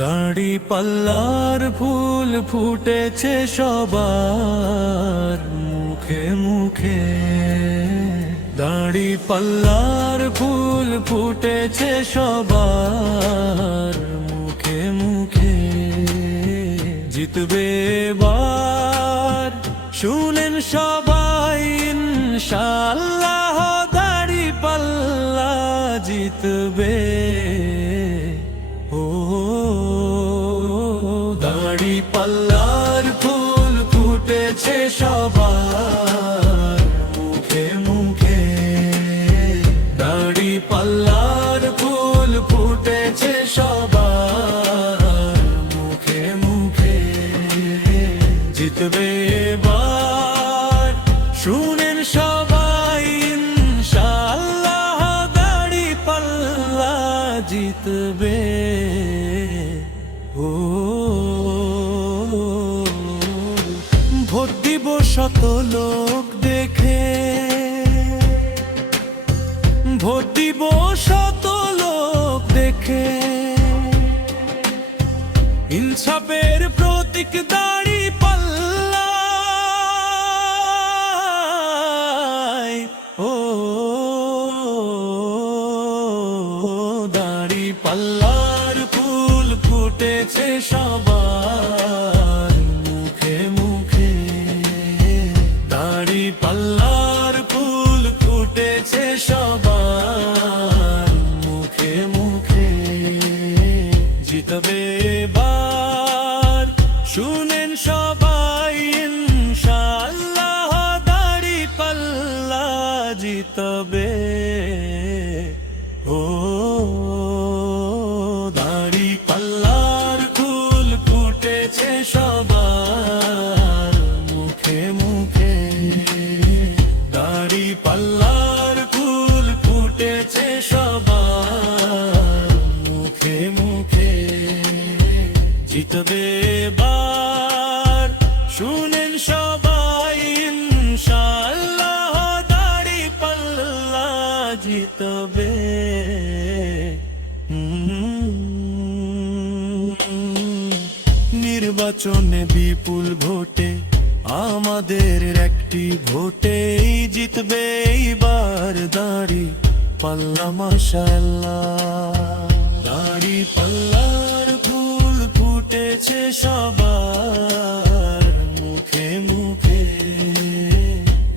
দাড়ি পাল্লার ফুল ফুটেছে সবার মুখে মুখে। দাড়ি পাল্লার ফুল ফুটেছে সবার মুখে মুখে। জিতবে এবার শুনেন সবাই ইনশাআল্লাহ, দাড়ি পাল্লা জিতবে। দাড়ি পাল্লার ফুল ফুটেছে সবার মুখে মুখে। দাড়ি পাল্লার ফুল ফুটেছে সবার মুখে মুখে। জিতবে এবার শুনেন সবাই ইনশাআল্লাহ, দাড়ি পাল্লা জিতবে। ভোট দিব শত লোক দেখে, ভোট দিব শত লোক দেখে। ইনসাফের প্রতীক দাড়ি পাল্লা, দাড়ি পাল্লার ফুল ফুটেছে সবার মুখে মুখে। দাড়ি পাল্লার ফুল ফুটেছে সবার মুখে মুখে। জিতবে এবার শুনেন সবাই ইনশাআল্লাহ, দাড়ি পাল্লা জিতবে। দাড়ি পাল্লার ফুল ফুটেছে সবার মুখে মুখে। দাড়ি পাল্লার ফুল ফুটেছে সবার মুখে মুখে। জিতবে এবার শুনেন সবাই ইনশাআল্লাহ, দাড়ি পাল্লা জিতবে। নির্বাচনে বিপুল ভোটে আমাদের একটি ভোটেই জিতবে এইবার দাড়ি পাল্লা মাশাআল্লাহ। দাড়ি পাল্লার ফুল ফুটেছে সবার মুখে মুখে।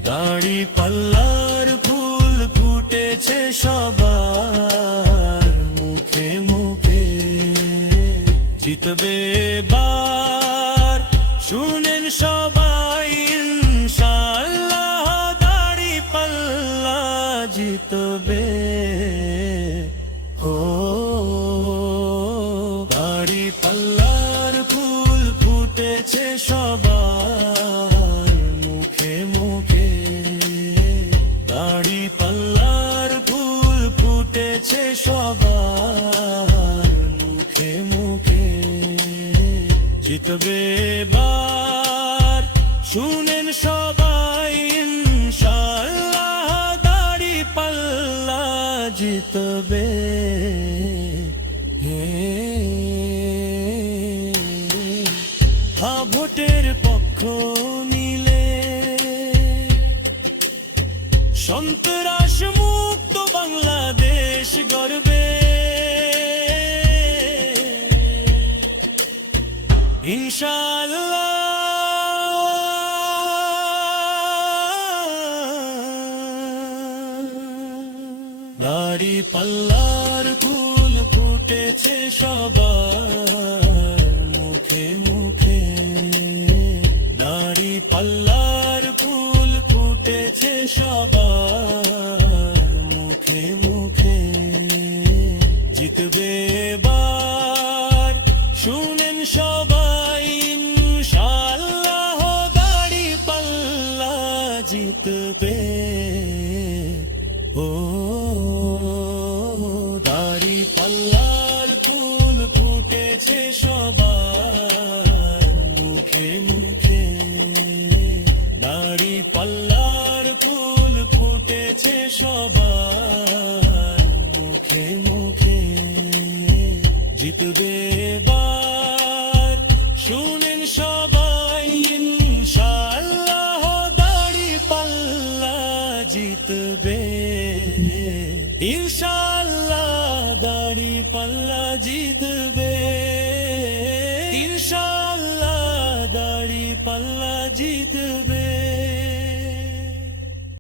দাড়ি পাল্লার ফুল ফুটেছে সবার মুখে মুখে। জিতবে এবার শুনেন সবাই ইনশাআল্লাহ, দাড়ি পাল্লা জিতবে। দাড়ি পাল্লার ফুল ফুটেছে সবার মুখে মুখে। দাড়ি পাল্লার ফুল ফুটেছে সবার মুখে মুখে। জিতবে এবার শুনেন সবাই ইনশাআল্লাহ, দাড়ি পাল্লা জিতবে। ভোটের পক্ষ নিলে সন্ত্রাস মুক্ত বাংলাদেশ গড়বে। ইনশাআল্লাহ দাড়ি পাল্লার ফুল ফুটেছে সবার মুখে মুখে। দাড়ি পাল্লার ফুল ফুটেছে সবার মুখে মুখে। জিতবে এবার শুনেন সবাই ইনশাআল্লাহ, দাড়ি পাল্লা জিতবে। দাড়ি পাল্লার ফুল ফুটেছে সবার মুখে মুখে। দাড়ি পাল্লার ফুল ফুটেছে সবার মুখে মুখে। জিতবে এবার শুনেন সবাই ইনশাআল্লাহ দাঁড়িপাল্লা জিতবে ইনশাআল্লাহ দাঁড়িপাল্লা জিতবে।